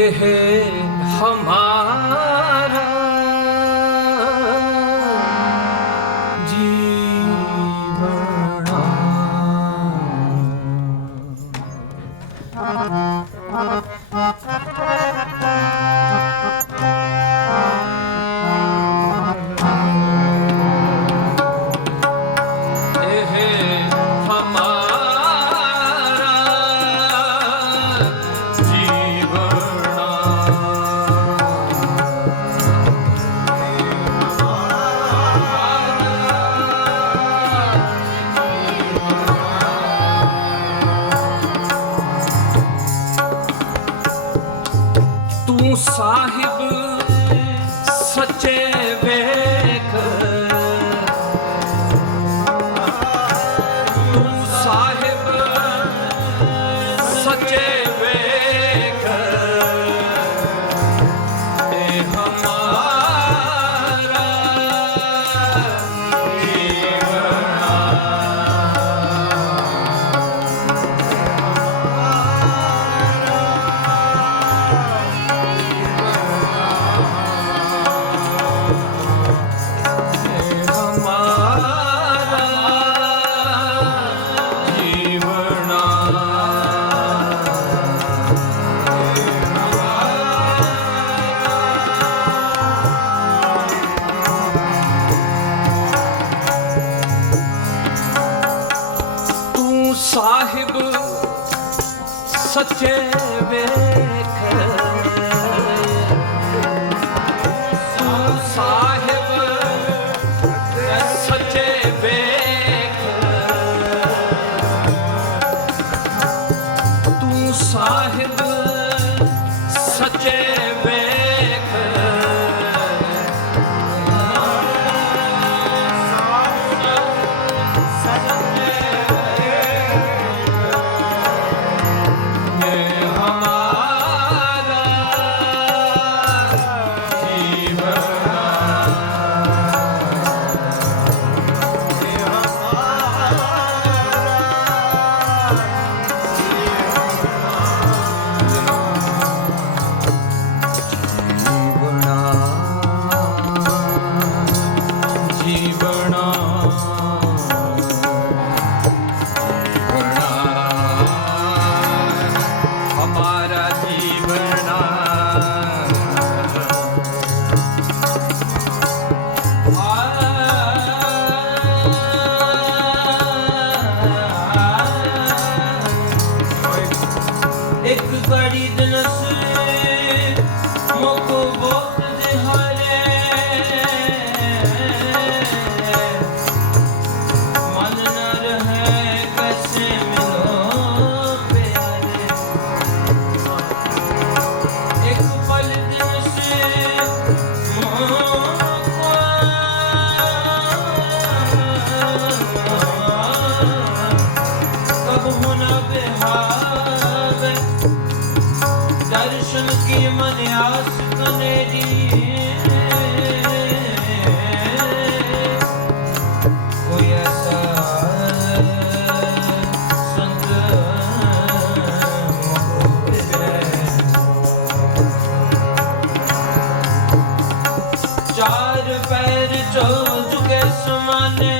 ਇਹ ਤੂੰ ਸਾਹਿਬ ਸੱਚੇ আসমানে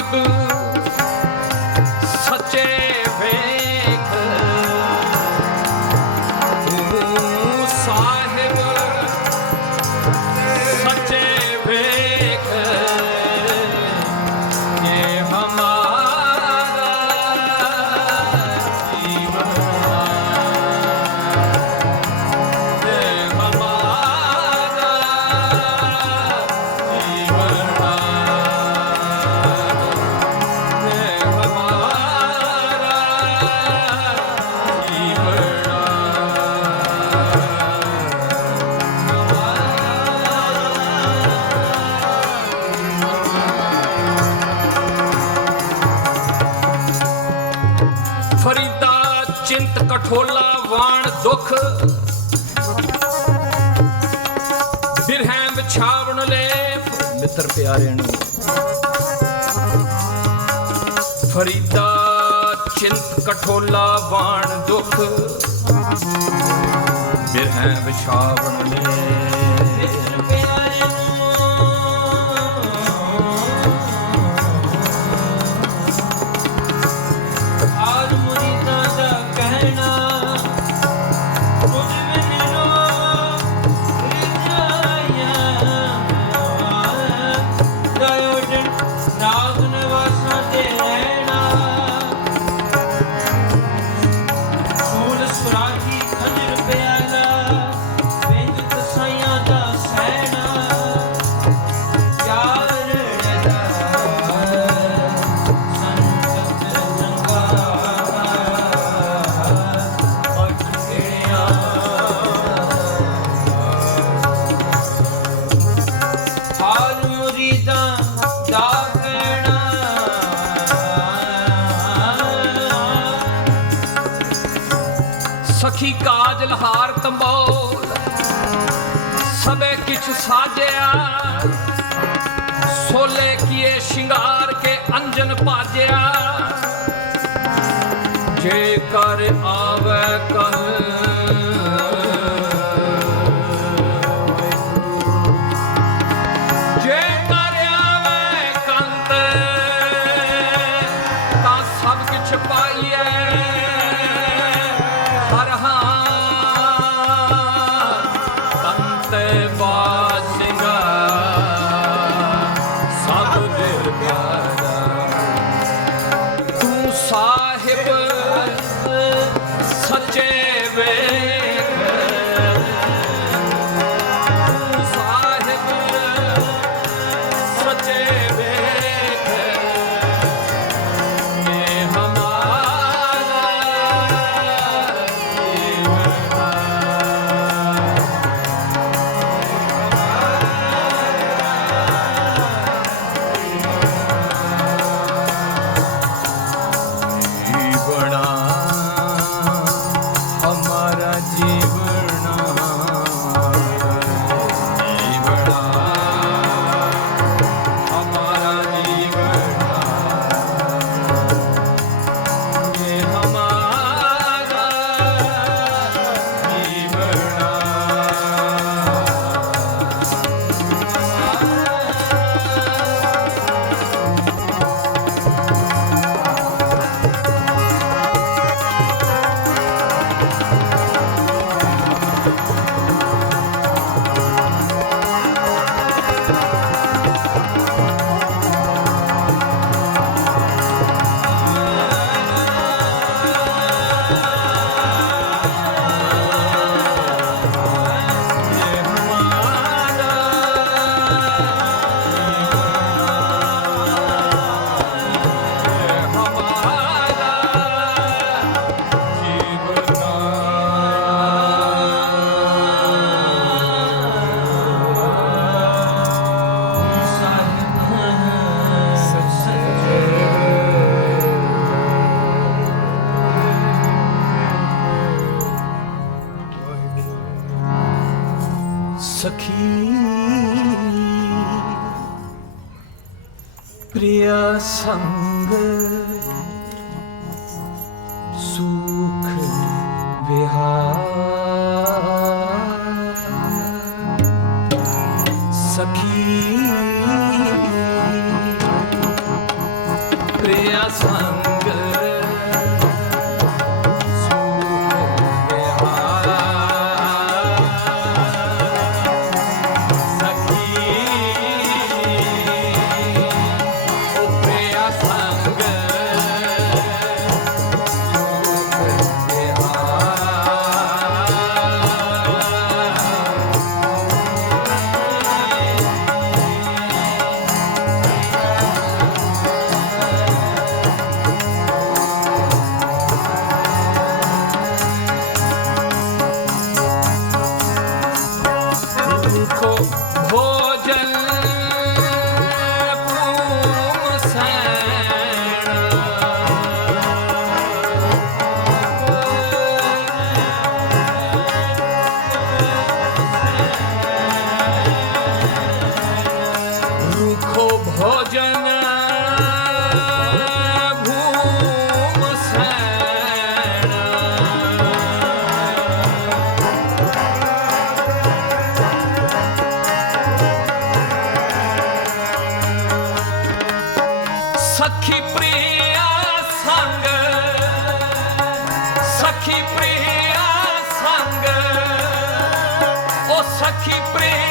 ਸਾਹਿਬ ਪਿਆਰਿਆਂ ਨੂੰ। ਫਰੀਦਾ ਚਿੰਤ ਕਠੋਲਾ ਬਾਣ ਦੁੱਖ ਬਿਰਹ ਵਿਛਾਵਣ ਨੇ। ਕਛ ਸਾਜਿਆ ਸੋਲੇ ਕੀਏ ਸ਼ਿੰਗਾਰ ਕੇ ਅੰਜਨ ਭਾਜਿਆ ਜੇ ਕਰ ਆਵੇ ਕਹ sakin ਸਖੀ ਪ੍ਰਿਆ ਸੰਗ ਸਖੀ ਪ੍ਰਿਆ ਸੰਗ ਉਹ ਸਖੀ ਪ੍ਰਿਆ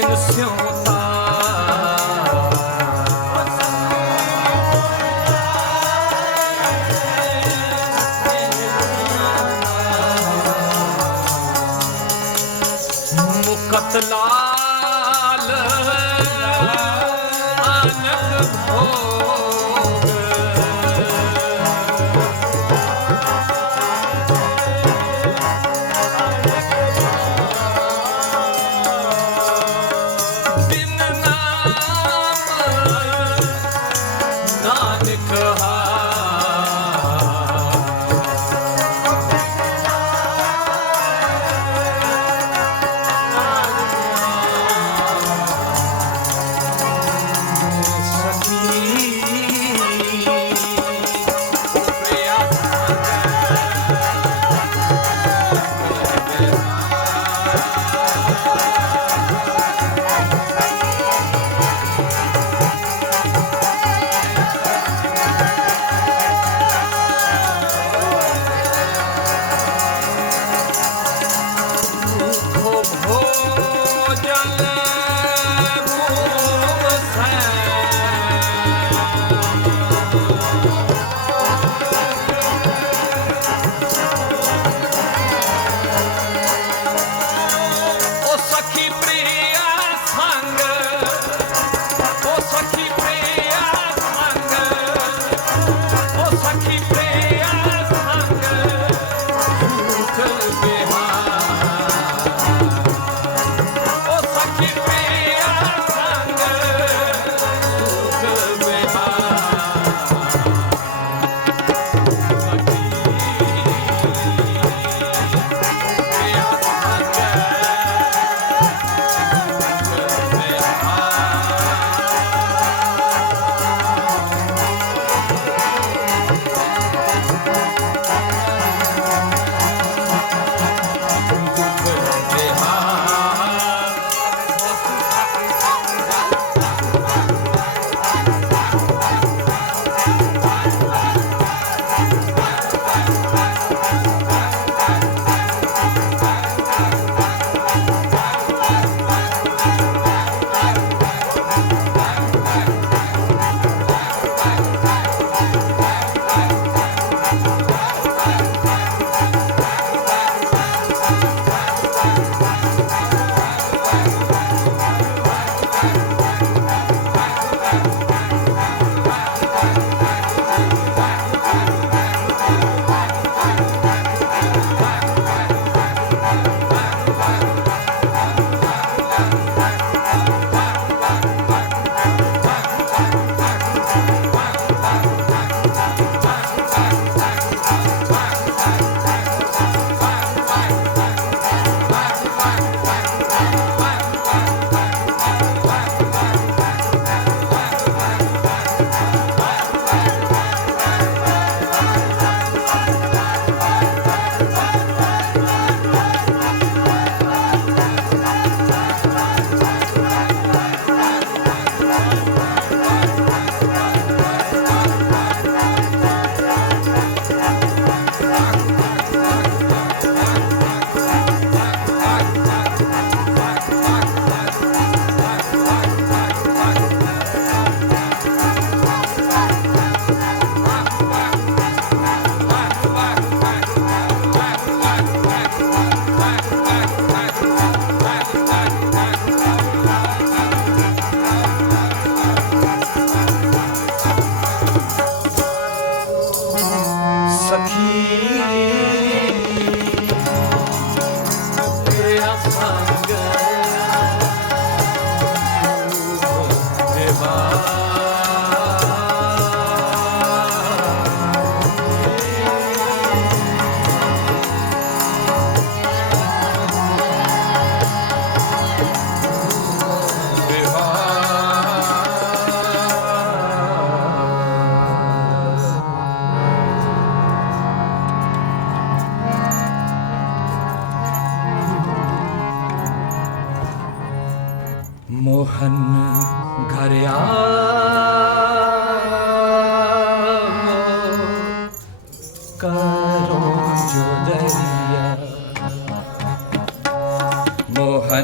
no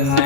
Tuhan.